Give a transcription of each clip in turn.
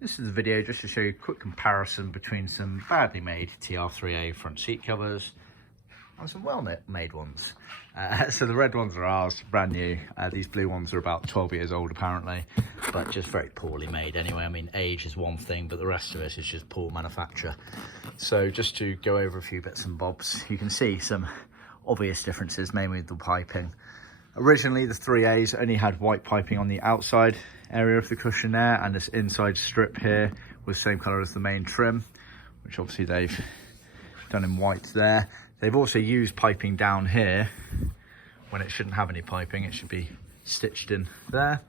This is a video just to show you a quick comparison between some badly made TR3A front seat covers and some well-made ones. So the red ones are ours, brand new. These blue ones are about 12 years old apparently, but just very poorly made anyway. I mean, age is one thing, but the rest of it is just poor manufacture. So just to go over a few bits and bobs, you can see some obvious differences, mainly with the piping. Originally, the 3As only had white piping on the outside area of the cushion there, and this inside strip here was the same colour as the main trim, which obviously they've done in white there. They've also used piping down here when it shouldn't have any piping. It should be stitched in there.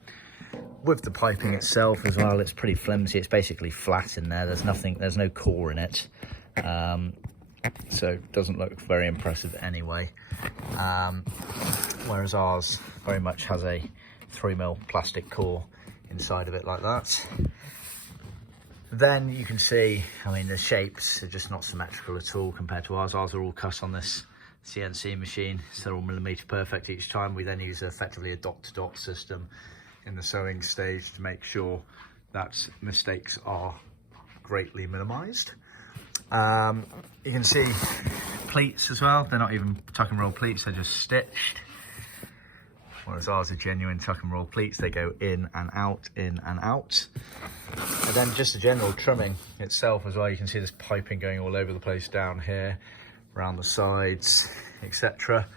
With the piping itself as well, it's pretty flimsy. It's basically flat in there. There's no core in it. So it doesn't look very impressive anyway. Whereas ours very much has a 3mm plastic core inside of it like that. Then you can see, I mean, the shapes are just not symmetrical at all compared to ours. Ours are all cut on this CNC machine, so they're all millimetre perfect each time. We then use effectively a dot-to-dot system in the sewing stage to make sure that mistakes are greatly minimised. You can see pleats as well. They're not even tuck and roll pleats, they're just stitched. Whereas ours are genuine tuck and roll pleats. They go in and out, in and out. And then just the general trimming itself as well. You can see this piping going all over the place down here, around the sides, etc.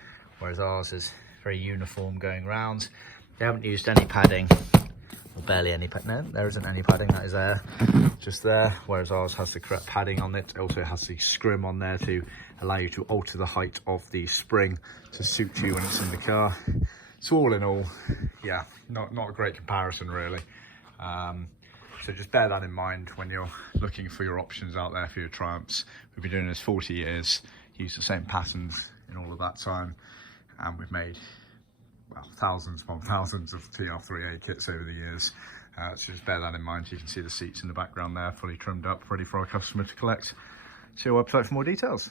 Whereas ours is very uniform going round. They haven't used any padding, or barely any padding. No, there isn't any padding, that is there, just there. Whereas ours has the correct padding on it. It also has the scrim on there to allow you to alter the height of the spring to suit you when it's in the car. So all in all, yeah, not a great comparison really. So just bear that in mind when you're looking for your options out there for your Triumphs. We've been doing this 40 years, used the same patterns in all of that time, and we've made, well, thousands upon thousands of TR3A kits over the years. So just bear that in mind. You can see the seats in the background there, fully trimmed up, ready for our customer to collect. See our website for more details.